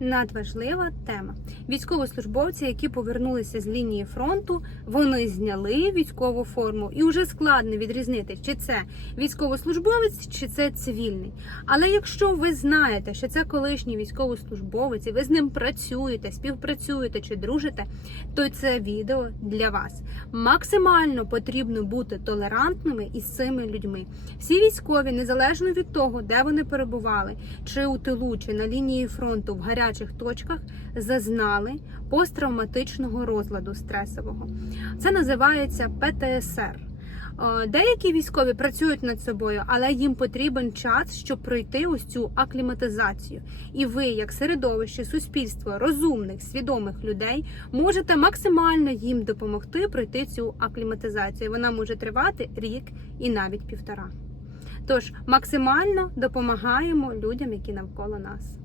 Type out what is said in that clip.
надважлива тема. Військовослужбовці, які повернулися з лінії фронту, вони зняли військову форму, і вже складно відрізнити, чи це військовослужбовець, чи це цивільний. Але якщо ви знаєте, що це колишній військовослужбовець, і ви з ним працюєте, співпрацюєте чи дружите, то це відео для вас. Максимально потрібно бути толерантними із цими людьми. Всі військові, незалежно від того, де вони перебували, чи у тилу, чи на лінії фронту в гарячих точках, зазнали посттравматичного розладу стресового. Це називається ПТСР. Е, Деякі військові працюють над собою, але їм потрібен час, щоб пройти ось цю акліматизацію. І ви, як середовище, суспільство розумних, свідомих людей, можете максимально їм допомогти пройти цю акліматизацію. Вона може тривати рік і навіть півтора. Тож максимально допомагаємо людям, які навколо нас.